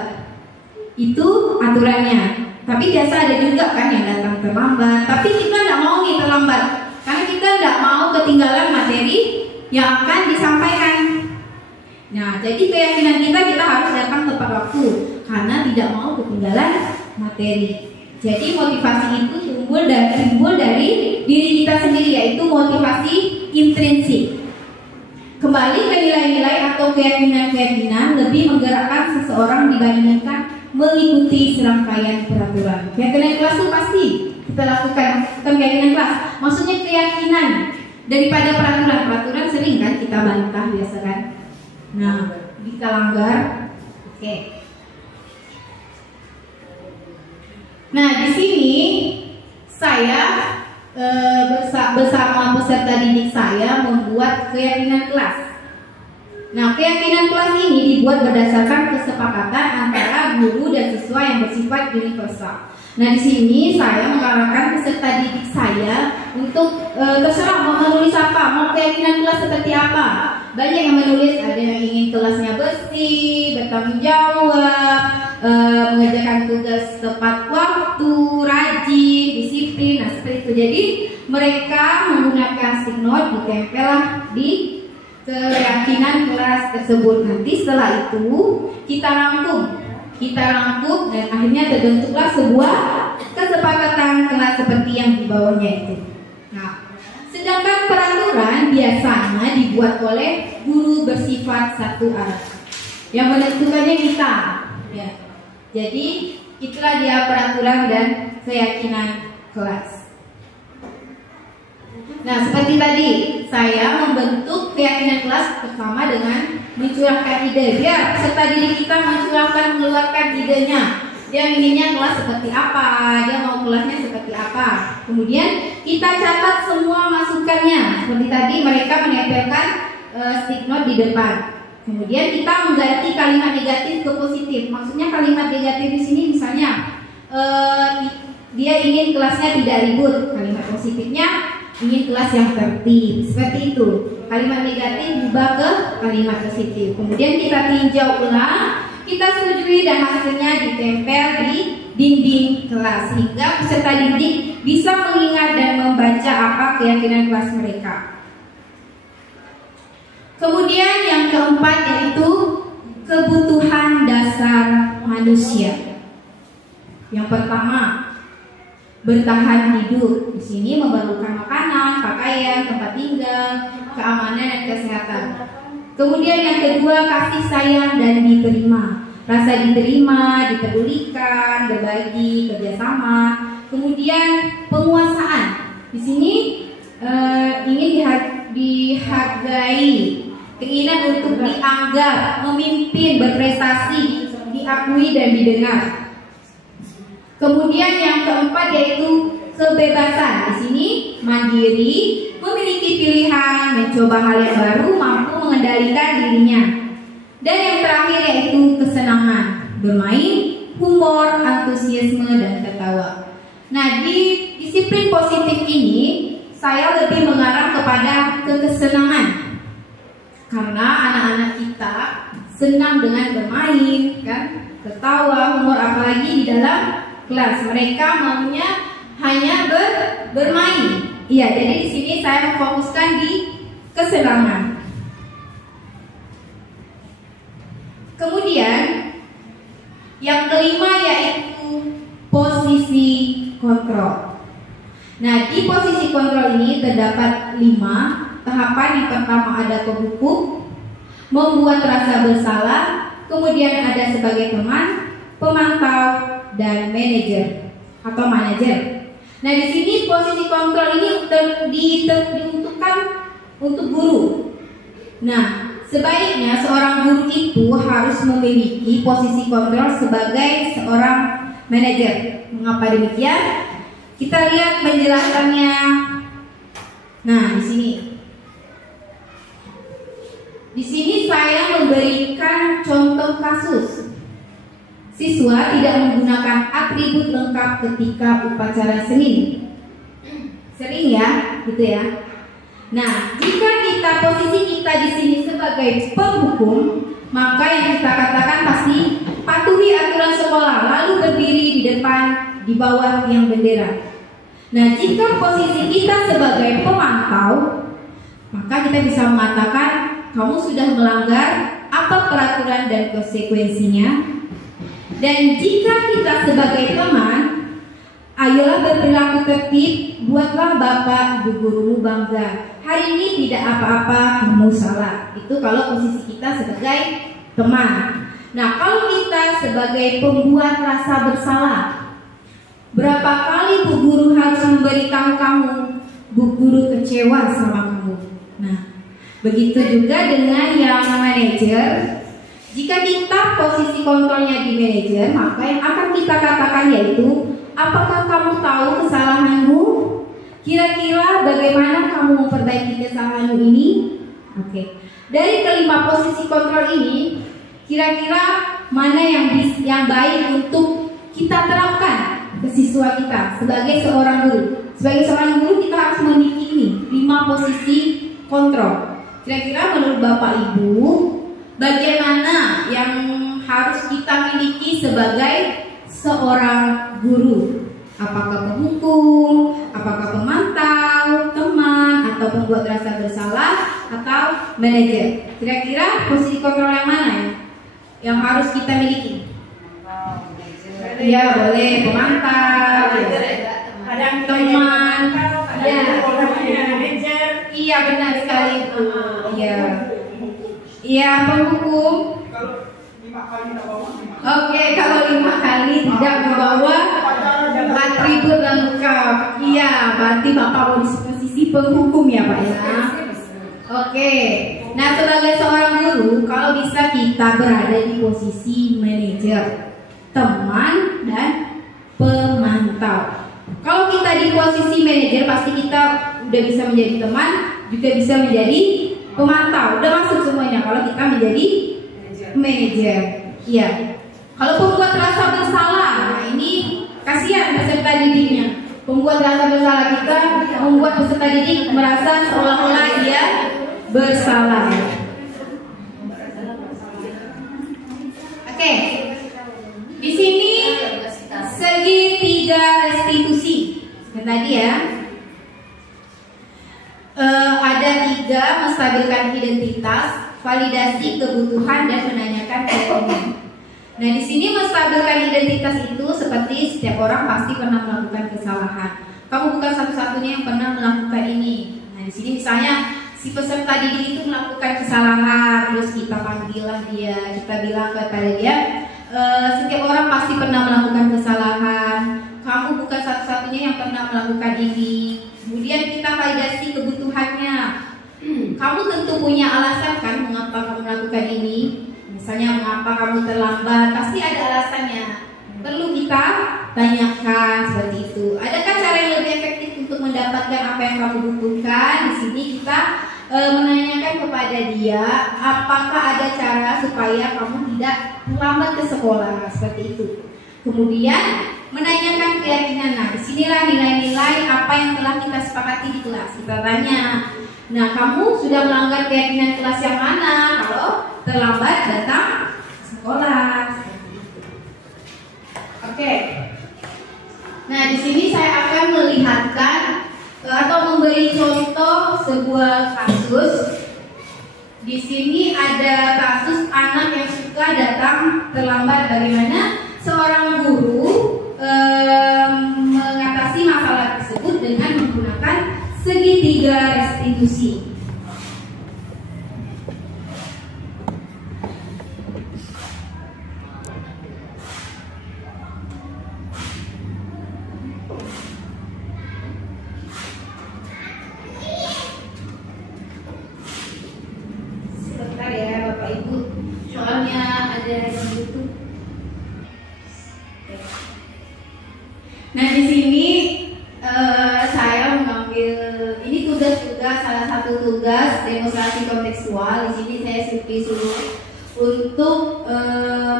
itu aturannya. Tapi biasa ada juga kan yang datang terlambat, tapi kita tidak mau nih terlambat karena kita tidak mau ketinggalan materi yang akan disampaikan. Nah, jadi keyakinan kita harus datang tepat waktu karena tidak mau ketinggalan materi. Jadi motivasi itu timbul dari diri kita sendiri, yaitu motivasi intrinsik. Kembali ke nilai-nilai atau keyakinan-keyakinan lebih menggerakkan seseorang dibandingkan mengikuti serangkaian peraturan. Keyakinan kelas itu pasti kita lakukan, bukan keyakinan kelas. Maksudnya keyakinan daripada peraturan. Peraturan sering kan kita bantah biasa kan. Nah, kita langgar. Oke. Nah, di sini saya bersama peserta didik saya membuat keyakinan kelas. Nah, keyakinan kelas ini dibuat berdasarkan kesepakatan antara guru dan siswa yang bersifat universal. Nah, di sini saya mengarahkan peserta didik saya untuk terserah mau menulis apa, mau keyakinan kelas seperti apa. Banyak yang menulis, ada yang ingin kelasnya bersih, bertanggung jawab, mengerjakan tugas tepat waktu, rajin, disiplin. Nah, seperti itu. Jadi mereka menggunakan stick note, ditempel di keyakinan kelas tersebut. Nanti setelah itu kita rangkum dan akhirnya terbentuklah sebuah kesepakatan kelas seperti yang di bawahnya itu. Nah, sedangkan peraturan biasanya dibuat oleh guru bersifat satu arah yang menentukannya kita. Ya. Jadi itulah dia peraturan dan keyakinan kelas. Nah, seperti tadi saya membentuk keyakinan kelas pertama dengan mencurahkan ide. Biar peserta didik kita mengeluarkan idenya. Dia inginnya kelas seperti apa, dia mau kelasnya seperti apa. Kemudian kita catat semua masukannya. Seperti tadi mereka menempelkan stick note di depan. Kemudian kita mengganti kalimat negatif ke positif. Maksudnya kalimat negatif di sini misalnya dia ingin kelasnya tidak ribut. Kalimat positifnya ingin kelas yang tertib. Seperti itu. Kalimat negatif berubah ke kalimat positif. Kemudian kita tinjau ulang, kita setujui dan hasilnya ditempel di dinding kelas sehingga peserta didik bisa mengingat dan membaca apa keyakinan kelas mereka. Kemudian yang keempat yaitu kebutuhan dasar manusia. Yang pertama, bertahan hidup. Di sini memerlukan makanan, pakaian, tempat tinggal, keamanan dan kesehatan. Kemudian yang kedua, kasih sayang dan diterima. Rasa diterima, dipedulikan, berbagi, kerjasama. Kemudian penguasaan. Di sini ingin dihargai, keinginan untuk dianggap, memimpin, berprestasi, diakui dan didengar. Kemudian yang keempat yaitu kebebasan. Di sini mandiri, memiliki pilihan, mencoba hal yang baru, mampu mengendalikan dirinya. Dan yang terakhir yaitu kesenangan, bermain, humor, antusiasme dan tertawa. Nah, di disiplin positif ini saya lebih mengarah kepada kesenangan. Karena anak-anak kita senang dengan bermain, kan, tertawa, humor, apalagi di dalam kelas. Mereka maunya hanya bermain. Iya, jadi di sini saya memfokuskan di kesenangan. Kemudian yang kelima yaitu posisi kontrol. Nah, di posisi kontrol ini terdapat 5 tahapan. Yang pertama ada penghukum, membuat rasa bersalah, kemudian ada sebagai teman, pemantau, dan manajer atau manajer. Nah, di sini posisi kontrol ini diuntukkan untuk guru. Nah, sebaiknya seorang guru itu harus memiliki posisi kontrol sebagai seorang manajer. Mengapa demikian? Kita lihat penjelasannya. Nah, di sini. Di sini saya memberikan contoh kasus. Siswa tidak menggunakan atribut lengkap ketika upacara seni. Sering ya, gitu ya. Nah, jika posisi kita di sini sebagai penghukum, maka yang kita katakan pasti patuhi aturan sekolah, lalu berdiri di depan, di bawah tiang bendera. Nah, jika posisi kita sebagai pemantau, maka kita bisa mengatakan kamu sudah melanggar apa peraturan dan konsekuensinya. Dan jika kita sebagai teman, ayolah berperilaku tertib, buatlah bapak ibu gurumu bangga. Hari ini tidak apa-apa, kamu salah. Itu kalau posisi kita sebagai teman. Nah, kalau kita sebagai pembuat rasa bersalah, berapa kali bu guru harus memberitahu kamu, bu guru kecewa sama kamu. Nah, begitu juga dengan yang manajer. Jika kita posisi kontrolnya di manajer, maka yang akan kita katakan yaitu, apakah kamu tahu kesalahanmu? Kira-kira bagaimana kamu memperbaiki kesalahanmu ini? Oke. Dari kelima posisi kontrol ini, kira-kira mana yang baik untuk kita terapkan ke siswa kita sebagai seorang guru? Sebagai seorang guru kita harus memiliki ini 5 posisi kontrol. Kira-kira menurut Bapak Ibu, bagaimana yang harus kita miliki sebagai seorang guru? Apakah penghukum, apakah pemantau, teman, atau pembuat rasa bersalah, atau manajer? Kira-kira posisi kontrol yang mana yang harus kita miliki? Ya, boleh pemantau, teman, iya benar sekali itu. Iya, penghukum. Oke, kalau 5 kali tidak membawa atribut lengkap, iya, berarti Bapak mau di posisi penghukum ya Pak ya. Oke, nah sebagai seorang guru, kalau bisa kita berada di posisi manajer, teman, dan pemantau. Kalau kita di posisi manajer, pasti kita udah bisa menjadi teman, juga bisa menjadi pemantau. Udah masuk semuanya kalau kita menjadi manajer. Iya. Kalau pembuat rasa bersalah, nah ini kasihan peserta didiknya. Pembuat rasa bersalah kita membuat peserta didik merasa seolah-olah dia bersalah. Oke. Di sini segitiga restitusi. Yang tadi ya. Ada 3, menstabilkan identitas, validasi kebutuhan, dan menanyakan kepentingan. Nah, di sini menstabilkan identitas itu seperti setiap orang pasti pernah melakukan kesalahan. Kamu bukan satu-satunya yang pernah melakukan ini. Nah, di sini misalnya si peserta didik itu melakukan kesalahan, terus kita panggillah dia, kita bilang kepada dia, setiap orang pasti pernah melakukan kesalahan. Kamu bukan satu-satunya yang pernah melakukan ini. Kemudian kita validasi kebutuhannya. Kamu tentu punya alasan kan mengapa kamu melakukan ini. Misalnya mengapa kamu terlambat, pasti ada alasannya. Perlu kita tanyakan seperti itu. Adakah cara yang lebih efektif untuk mendapatkan apa yang kamu butuhkan? Di sini kita menanyakan kepada dia, apakah ada cara supaya kamu tidak terlambat ke sekolah seperti itu. Kemudian menanyakan keyakinan. Nah, disinilah nilai-nilai apa yang telah kita sepakati di kelas. Kita tanya, nah kamu sudah melanggar keyakinan kelas yang mana kalau terlambat datang ke sekolah? Oke. Nah, di sini saya akan melihatkan atau memberi contoh sebuah kasus. Di sini ada kasus anak yang suka datang terlambat. Bagaimana seorang guru mengatasi masalah tersebut dengan menggunakan segitiga restitusi. Sebentar ya Bapak Ibu, soalnya ada yang butuh. Nah, di sini saya mengambil ini tugas juga, salah satu tugas demonstrasi kontekstual. Di sini saya disuruh untuk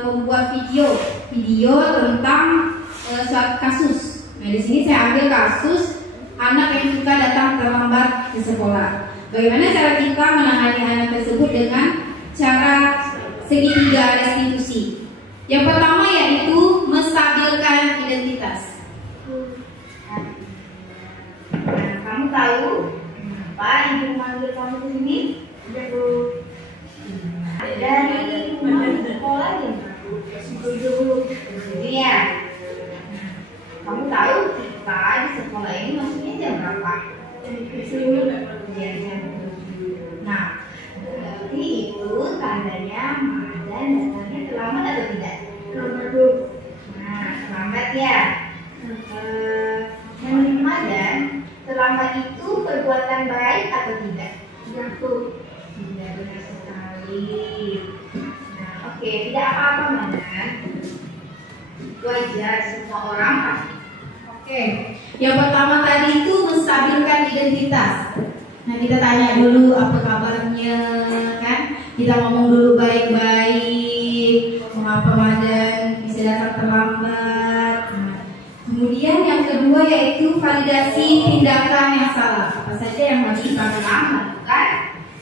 membuat video tentang suatu kasus. Nah, di sini saya ambil kasus anak yang suka datang terlambat ke sekolah. Bagaimana cara kita menangani anak tersebut dengan cara segitiga restitusi? Yang pertama yaitu menstabilkan identitas. Nah, kamu tahu kenapa ibu manggil kamu ke sini? Dari rumah ke sekolah jam iya. Kamu tahu kita di sekolah ini maksudnya jam berapa? Nah, berarti itu tandanya Madan datangnya terlambat atau tidak? Nah, terlambat ya. Menurut Madan, terlambat itu perbuatan baik atau tidak? Tidak benar sekali. Nah, oke, tidak apa-apa Madan. Wajar, semua orang pasti. Oke, yang pertama tadi itu menstabilkan identitas. Nah, kita tanya dulu apa kabarnya, kan? Kita ngomong dulu baik-baik. Mengapa Madan bisa datang terlambat? Nah, kemudian yang kedua yaitu validasi tindakan yang salah. Apa saja yang harus kita melakukan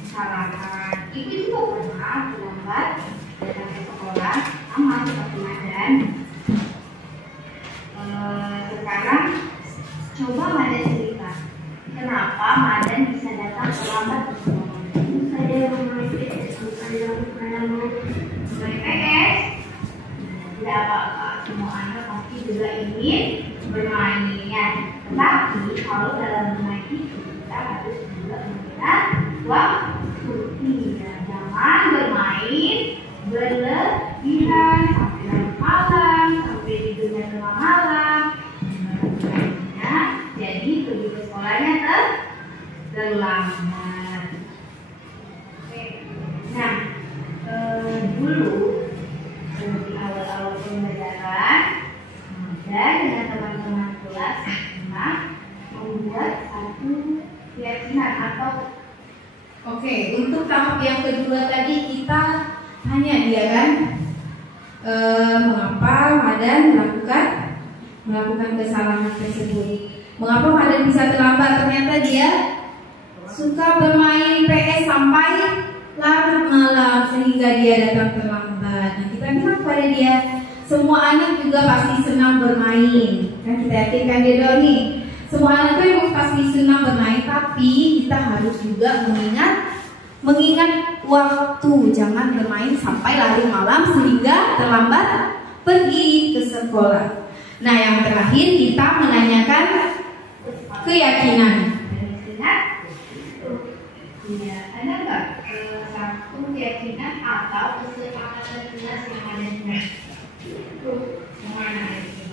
kesalahan. Ibu juga pernah terlambat datang ke sekolah sama seperti Madan. Sekarang coba Madan cerita, kenapa Madan bisa datang terlambat ke sekolah? Saya bermain PS, tidak apa-apa, semua anak pasti juga ingin bermain ya. Tetapi kalau dalam bermain itu kita harus juga melihat waktu. Jangan bermain berlebihan sampai larut malam, sampai tidurnya tengah malam. Jadi pergi ke sekolahnya terlambat. Nah, dulu di awal-awal pembelajaran, dan dengan teman-teman kelas pernah membuat satu keyakinan atau untuk tahap yang kedua tadi kita tanya dia kan, mengapa Madan melakukan kesalahan tersebut? Mengapa Madan bisa terlambat? Ternyata dia suka bermain PS sampai larut malam sehingga dia datang terlambat. Nah, kita bilang kepada dia, semua anak juga pasti senang bermain. Kan kita yakinkan dia dong nih. Semua anak itu emang pasti senang bermain, tapi kita harus juga mengingat mengingat waktu, jangan bermain sampai larut malam sehingga terlambat pergi ke sekolah. Nah, yang terakhir kita menanyakan keyakinan. Ya, ada nggak satu keyakinan atau kesepakatan jelas yang ada di mana? Yang mana itu?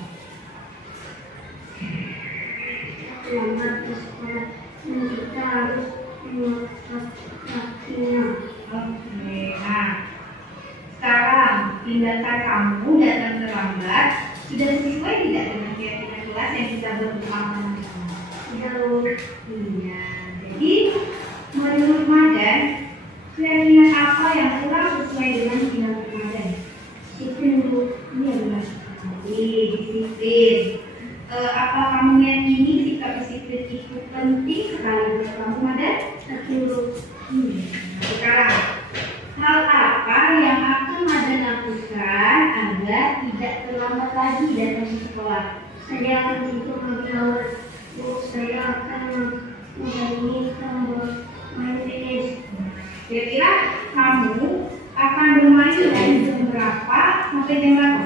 Selamat bersekolah, kita harus mengatakannya. Oke, nah sekarang tindakan kamu datang terlambat sudah sesuai tidak dengan keyakinan kelas yang kita berpengalaman sama? Iya, jadi menurut Madan, keyakinan apa yang kurang sesuai dengan tindakan Madan? Disiplin, Bu. Iya benar sekali, disiplin. Apa kamu meyakini sikap disiplin itu penting sekali buat kamu, Madan? Sekarang, hal apa yang akan Madan lakukan agar tidak terlambat lagi datang ke sekolah? Saya akan tidur lebih awal. Bu, saya akan menghadiri main tenis. Kira-kira kamu akan bermain dari jam berapa sampai jam berapa?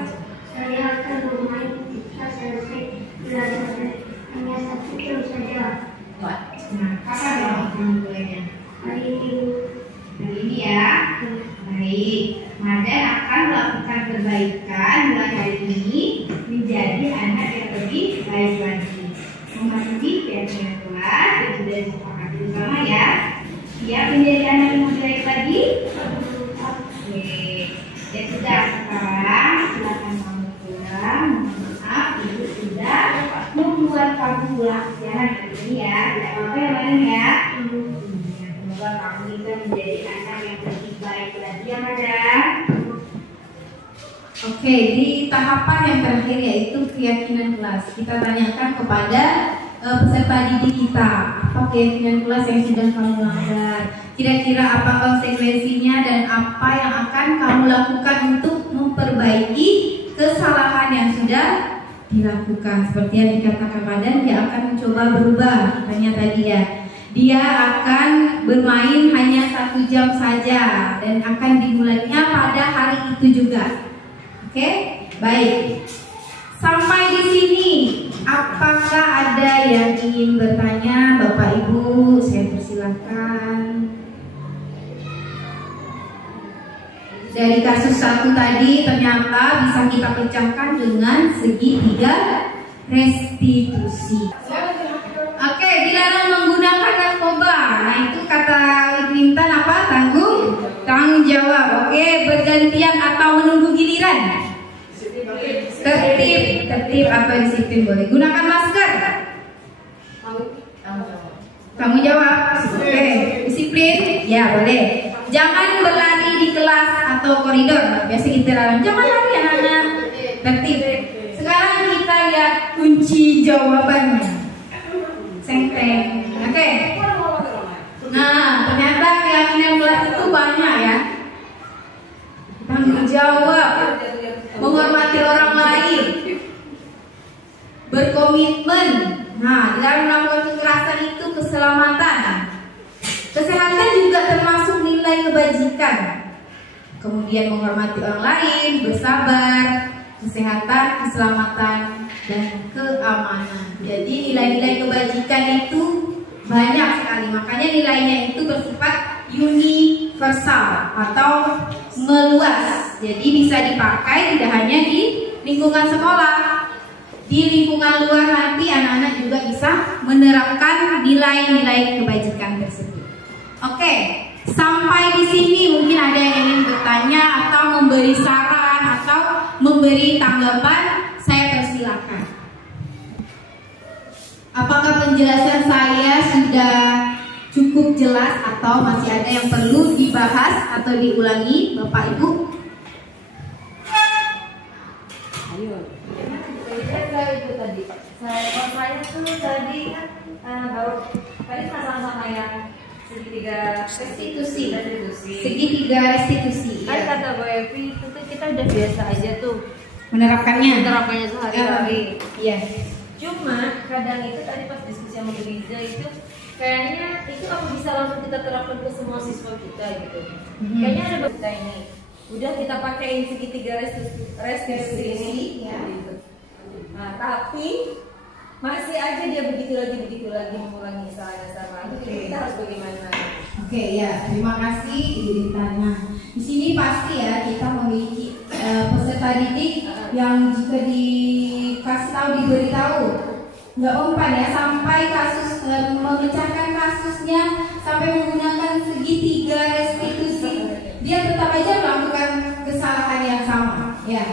Saya akan bermain ketika selesai belajar hanya 1 jam saja. Nah, kapan dong kamu mulainya? Hari ini, Hari ini ya. Baik, Madan akan melakukan perbaikan mulai hari ini menjadi anak yang lebih baik lagi. Memasuki keyakinan kelas yang sudah disepakati bersama ya. Siap menjadi anak yang lebih baik lagi? Oke, ya sudah, sekarang silakan kamu pulang. Mohon maaf, ibu sudah membuat kamu pulang siaran hari ini ya. Tidak apa-apa ya, Madan ya. Semoga kamu bisa menjadi anak yang lebih baik lagi ya, Madan. Oke, di tahapan yang terakhir yaitu keyakinan kelas, kita tanyakan kepada peserta didik kita, apa keyakinan kelas yang sudah kamu langgar, kira-kira apa konsekuensinya dan apa yang akan kamu lakukan untuk memperbaiki kesalahan yang sudah dilakukan. Seperti yang dikatakan Madan, dia akan mencoba berubah, katanya tadi ya. Dia akan bermain hanya 1 jam saja dan akan dimulainya pada hari itu juga. Oke, baik. Sampai di sini, apakah ada yang ingin bertanya, Bapak Ibu? Saya persilahkan. Dari kasus 1 tadi ternyata bisa kita pecahkan dengan segitiga restitusi. Oke, dilarang menggunakan narkoba. Nah, itu kata Ibu Intan apa? Tanggung jawab. Oke, bergantian atau menunggu giliran. Tertib atau disiplin boleh. Gunakan masker. Tanggung jawab. Oke, disiplin. Ya, boleh. Jangan berlari di kelas atau koridor. Biasa kita larang. Jangan lari anak-anak. Tertib. Sekarang kita lihat kunci jawabannya. Seng-seng. Oke. Nah, ternyata keyakinan kelas itu banyak ya. Tanggung jawab, menghormati orang lain, berkomitmen. Nah, dalam melakukan kekerasan itu keselamatan. Kesehatan juga termasuk nilai kebajikan. Kemudian menghormati orang lain, bersabar, kesehatan, keselamatan, dan keamanan. Jadi nilai-nilai kebajikan itu banyak sekali. Makanya nilainya itu bersifat universal atau meluas. Jadi bisa dipakai tidak hanya di lingkungan sekolah. Di lingkungan luar nanti anak-anak juga bisa menerapkan nilai-nilai kebajikan tersebut. Oke, sampai di sini mungkin ada yang ingin bertanya atau memberi saran atau memberi tanggapan, saya persilakan. Apakah penjelasan saya sudah cukup jelas atau masih ada yang perlu dibahas atau diulangi, Bapak Ibu? Ayo. Itu tadi, saya tuh tadi kan baru tadi sama yang segitiga restitusi. Segitiga restitusi. Kan kata Bu Evi itu tuh kita udah biasa aja tuh Menerapkannya sehari-hari. Iya. Cuma kadang itu tadi pas diskusi sama Bu Riza itu kayaknya itu apa bisa langsung kita terapkan ke semua siswa kita gitu. Kayaknya ada kita ini udah kita pakai segitiga restitusi ya. Gitu. Nah tapi masih aja dia begitu lagi mengulangi kesalahan sama. Kita harus bagaimana? Oke ya, terima kasih Ibu Intan. Nah, di sini pasti ya kita memiliki peserta didik yang jika dikasih tahu, diberitahu nggak umpan ya, sampai kasus memecahkan kasusnya sampai menggunakan segitiga restitusi, dia tetap aja melakukan kesalahan yang sama ya.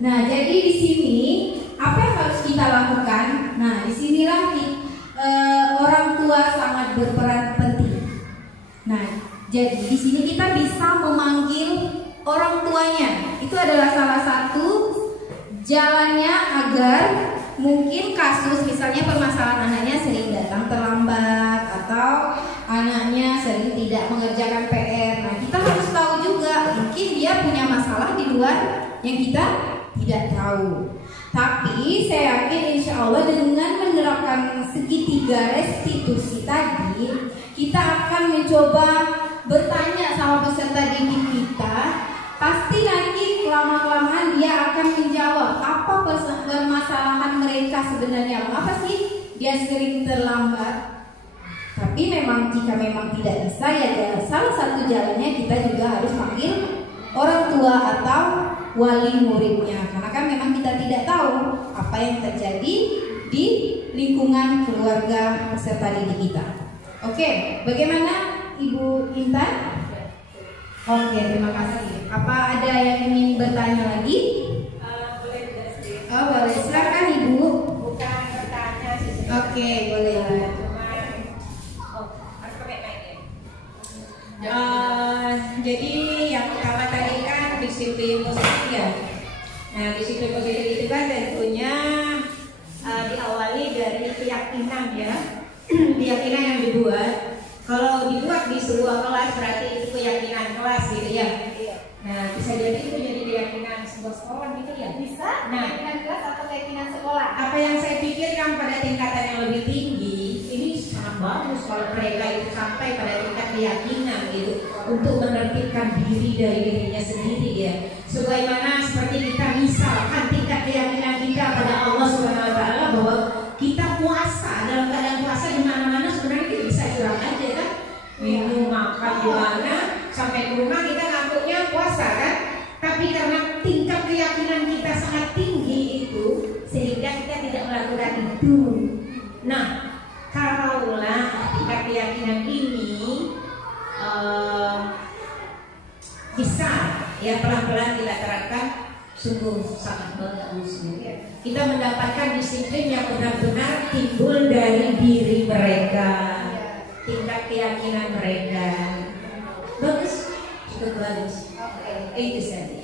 Nah jadi di sini apa yang harus kita lakukan? Nah disinilah orang tua sangat berperan penting. Nah jadi di sini kita bisa memanggil orang tuanya. Itu adalah salah satu jalannya agar mungkin kasus misalnya permasalahan anaknya sering datang terlambat atau anaknya sering tidak mengerjakan PR. Nah kita harus tahu juga mungkin dia punya masalah di luar yang kita tidak tahu. Tapi saya yakin insya Allah dengan menerapkan segitiga restitusi tadi, kita akan mencoba bertanya sama peserta didik kita. Pasti nanti lama-kelamaan dia akan menjawab apa permasalahan mereka sebenarnya. Mengapa sih dia sering terlambat? Tapi memang jika memang tidak bisa ya salah satu jalannya kita juga harus panggil orang tua atau wali muridnya. Karena kan memang kita tidak tahu apa yang terjadi di lingkungan keluarga peserta didik kita. Oke, bagaimana Ibu Intan? Oke, terima kasih. Apa ada yang ingin bertanya lagi? Boleh tidak sih? Oh boleh, silakan Ibu. Bukan bertanya sih. Oke, boleh. Harus pakai mic ya. Jadi yang pertama tadi kan disiplin positif ya. Nah disiplin positif itu kan tentunya diawali dari keyakinan ya. Keyakinan yang dibuat. Kalau dibuat di sebuah kelas berarti itu keyakinan kelas gitu ya. Nah bisa jadi itu jadi keyakinan sebuah sekolah gitu ya. Bisa. Nah Keyakinan kelas atau keyakinan sekolah? apa yang saya pikirkan pada tingkatan yang lebih tinggi ini sangat bagus kalau mereka itu sampai pada tingkat keyakinan gitu untuk menertibkan diri dari dirinya sendiri ya. Sebagaimana seperti kita misalkan tingkat keyakinan kita pada Allah Subhanahu Wa Taala bahwa kita puasa dalam keadaan puasa di mana-mana sebenarnya kita bisa curang aja kan, minum makan di mana sampai ke rumah kita ngakuknya puasa kan. Tapi karena tingkat keyakinan kita sangat tinggi itu sehingga kita tidak melakukan itu. Nah, kalaulah tingkat keyakinan ini bisa ya pelan-pelan kita terapkan, sungguh sangat bagus. Kita mendapatkan disiplin yang benar-benar timbul dari diri mereka, tingkat keyakinan mereka. Bagus, cukup bagus. Itu saja.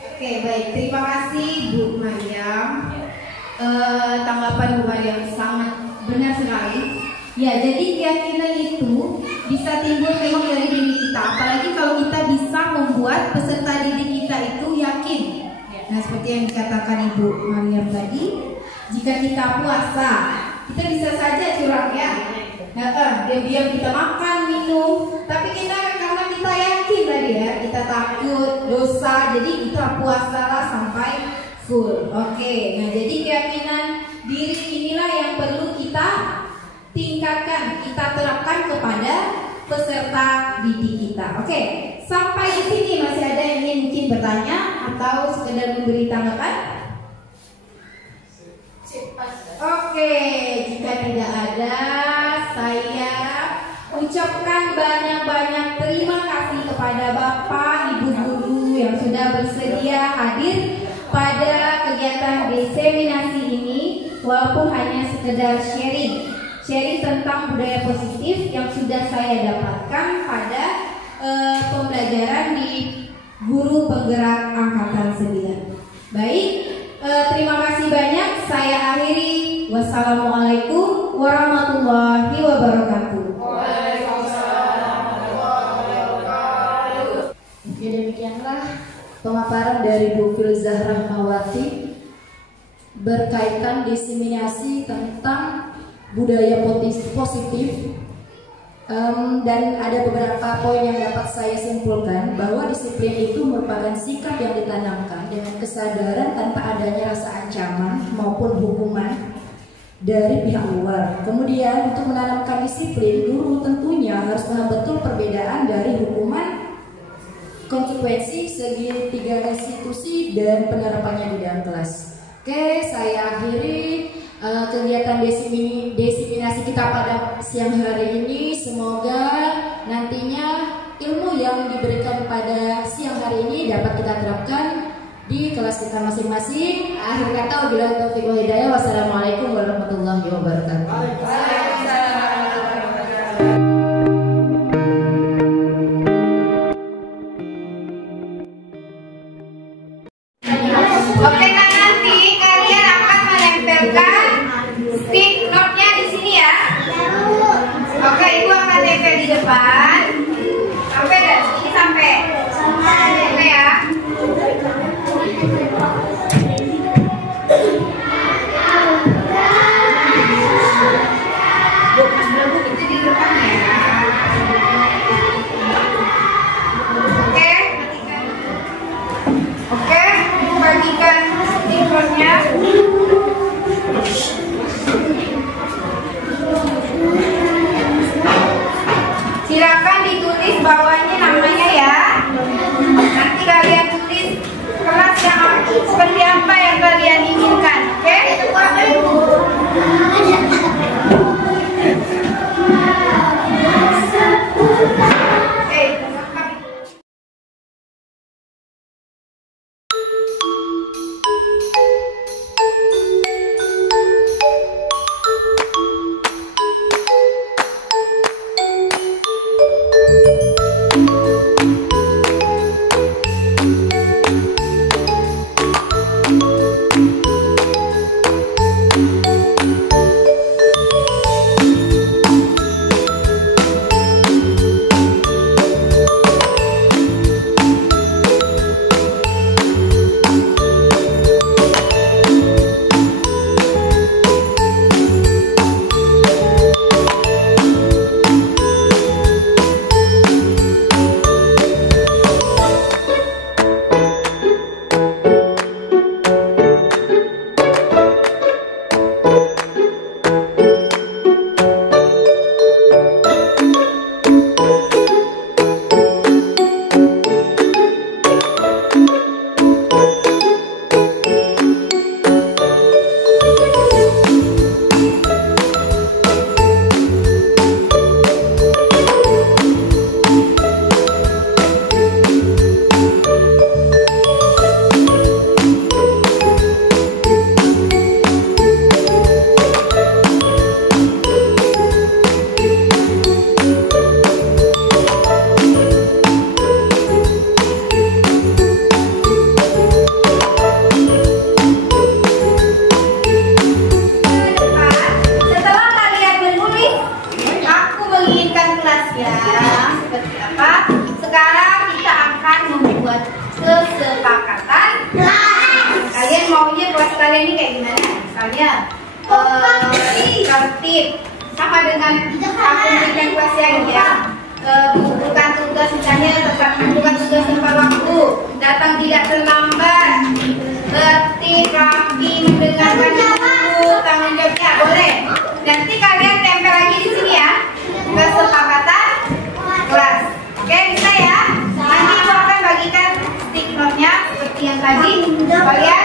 Oke, baik. Terima kasih Bu Mariam. Tanggapan Bu Mariam sangat benar sekali. Ya, jadi keyakinan itu bisa timbul memang dari diri kita. Apalagi kalau kita bisa membuat peserta didik kita itu yakin. Nah, seperti yang dikatakan Ibu Mariam tadi, jika kita puasa, kita bisa saja curang ya. Nah, diam-diam kita makan, minum, tapi kita karena kita yakin tadi ya, kita takut dosa, jadi kita puasalah sampai full. Oke, nah jadi keyakinan diri inilah yang perlu kita tingkatkan, kita terapkan kepada peserta didik kita. Oke, sampai di sini masih ada yang ingin mungkin bertanya atau sekedar memberi tanggapan? Oke, jika tidak ada, saya ucapkan banyak-banyak terima kasih kepada Bapak, Ibu Guru yang sudah bersedia hadir pada kegiatan diseminasi ini, walaupun hanya sekedar sharing tentang budaya positif yang sudah saya dapatkan pada pembelajaran di Guru Penggerak Angkatan 9. Baik, terima kasih banyak. Saya akhiri. Wassalamualaikum warahmatullahi wabarakatuh. Ya, demikianlah pemaparan dari Bu Filzah Rahmawati berkaitan diseminasi tentang budaya positif. Dan ada beberapa poin yang dapat saya simpulkan bahwa disiplin itu merupakan sikap yang ditanamkan dengan kesadaran tanpa adanya rasa ancaman maupun hukuman dari pihak luar. Kemudian untuk menanamkan disiplin, guru tentunya harus paham betul perbedaan dari hukuman, konsekuensi, segi tiga restitusi, dan penerapannya di dalam kelas. Oke, saya akhiri kegiatan diseminasi kita pada siang hari ini. Semoga nantinya ilmu yang diberikan pada siang hari ini dapat kita terapkan di kelas kita masing-masing. Akhir kata, wabillahi taufiq wal hidayah. Wassalamualaikum warahmatullahi wabarakatuh. Oke, nah nanti kalian akan menempelkan stick note-nya di sini ya. Oke, ibu akan tempel di depan. Sampai dari sini sampai. Oke ya. Itu di depan ya. Oke, bagikan stikernya. Silakan ditulis bawahnya namanya ya. Nanti kalian tulis kelas yang seperti apa yang kalian inginkan. Oke? kalian ini kayak gimana? Misalnya tertib sama dengan aku berikan kelas yang ya, bukan tugas misalnya tetap bukan tugas tepat waktu, datang tidak terlambat, tertib, rapi, mendengarkan guru, tanggung jawabnya boleh. Nanti kalian tempel lagi di sini ya, kesepakatan kelas. Oke, bisa ya? Nanti aku akan bagikan stick note-nya seperti yang tadi. Kalian